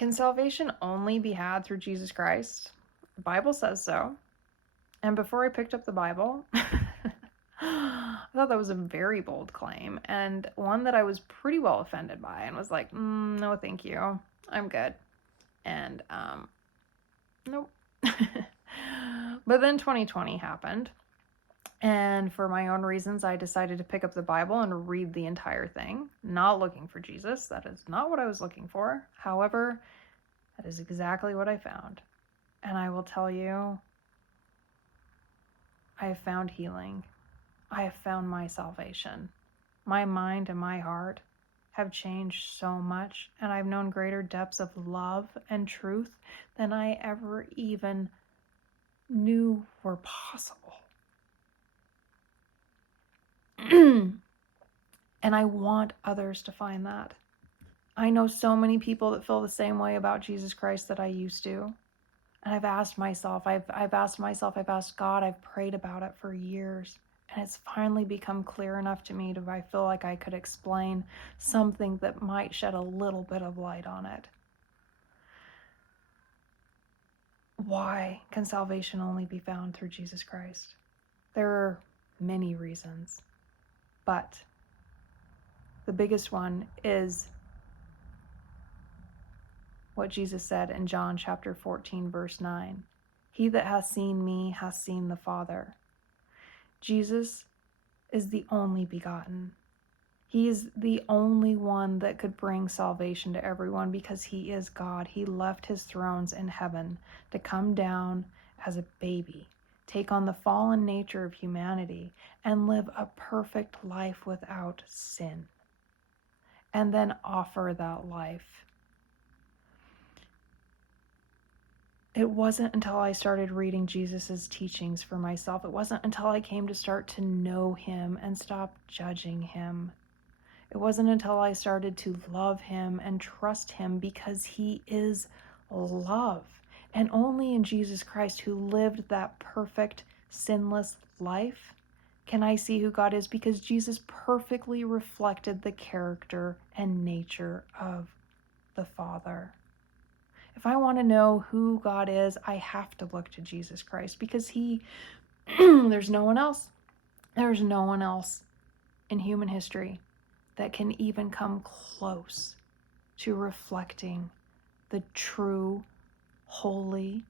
Can salvation only be had through Jesus Christ? The Bible says so. And before I picked up the Bible, I thought that was a very bold claim, and one that I was pretty well offended by, and was like, no, thank you. I'm good. And, nope. But then 2020 happened. And for my own reasons, I decided to pick up the Bible and read the entire thing, not looking for Jesus. That is not what I was looking for. However, that is exactly what I found. And I will tell you, I have found healing. I have found my salvation. My mind and my heart have changed so much, and I've known greater depths of love and truth than I ever even knew were possible. And I want others to find that. I know so many people that feel the same way about Jesus Christ that I used to. And I've asked God, I've prayed about it for years. And it's finally become clear enough to me I feel like I could explain something that might shed a little bit of light on it. Why can salvation only be found through Jesus Christ? There are many reasons, but the biggest one is what Jesus said in John chapter 14, verse 9. He that hath seen me hath seen the Father. Jesus is the only begotten. He is the only one that could bring salvation to everyone because he is God. He left his thrones in heaven to come down as a baby, take on the fallen nature of humanity, and live a perfect life without sin, and then offer that life. It wasn't until I started reading Jesus's teachings for myself, it wasn't until I came to start to know him and stop judging him. It wasn't until I started to love him and trust him because he is love. And only in Jesus Christ, who lived that perfect, sinless life, can I see who God is, because Jesus perfectly reflected the character and nature of the Father. If I want to know who God is, I have to look to Jesus Christ, because there's no one else. There's no one else in human history that can even come close to reflecting the true, holy,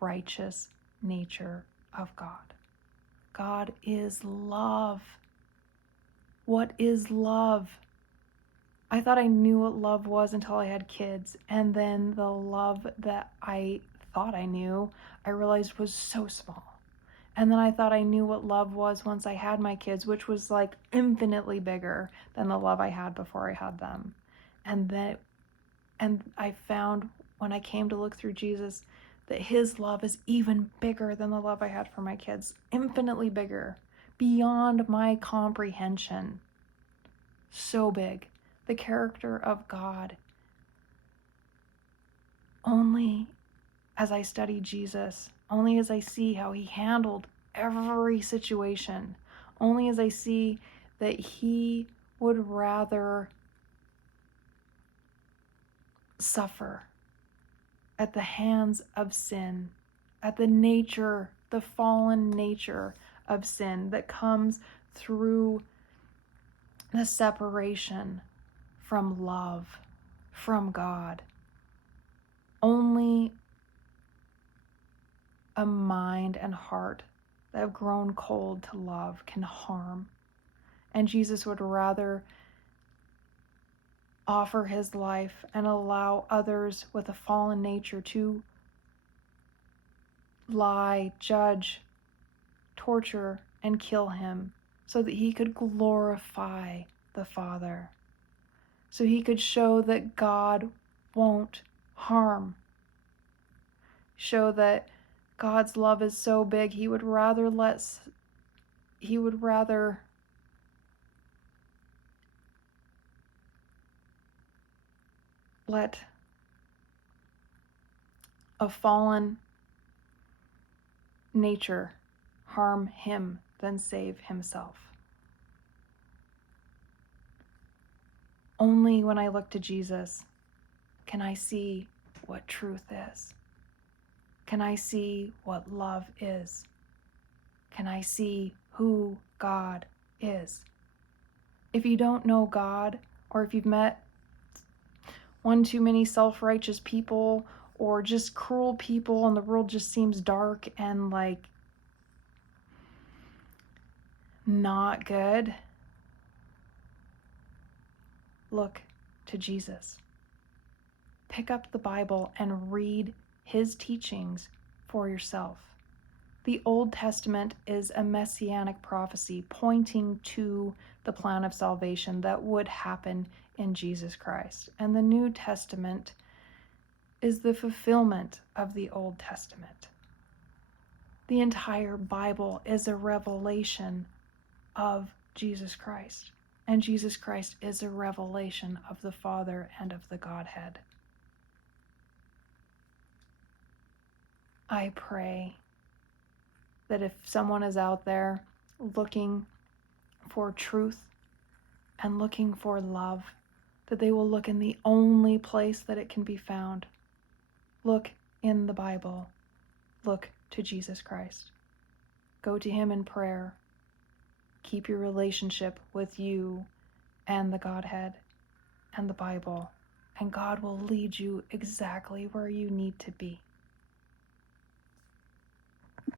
righteous nature of God. God is love. What is love? I thought I knew what love was until I had kids, and then the love that I thought I knew, I realized was so small. And then I thought I knew what love was once I had my kids, which was like infinitely bigger than the love I had before I had them. And I found when I came to look through Jesus that his love is even bigger than the love I had for my kids, infinitely bigger, beyond my comprehension. So big. The character of God. Only as I study Jesus, only as I see how he handled every situation, only as I see that he would rather suffer at the hands of sin, at the fallen nature of sin that comes through the separation from love, from God. Only a mind and heart that have grown cold to love can harm. And Jesus would rather offer his life and allow others with a fallen nature to lie, judge, torture, and kill him so that he could glorify the Father. So he could show that God won't harm. Show that God's love is so big, he would rather let a fallen nature harm him than save himself. Only when I look to Jesus can I see what truth is? Can I see what love is? Can I see who God is? If you don't know God, or if you've met one too many self-righteous people, or just cruel people, and the world just seems dark and like not good, look to Jesus. Pick up the Bible and read his teachings for yourself. The Old Testament is a messianic prophecy pointing to the plan of salvation that would happen in Jesus Christ. And the New Testament is the fulfillment of the Old Testament. The entire Bible is a revelation of Jesus Christ. And Jesus Christ is a revelation of the Father and of the Godhead. I pray that if someone is out there looking for truth and looking for love, that they will look in the only place that it can be found. Look in the Bible. Look to Jesus Christ. Go to him in prayer. Keep your relationship with you and the Godhead and the Bible, and God will lead you exactly where you need to be.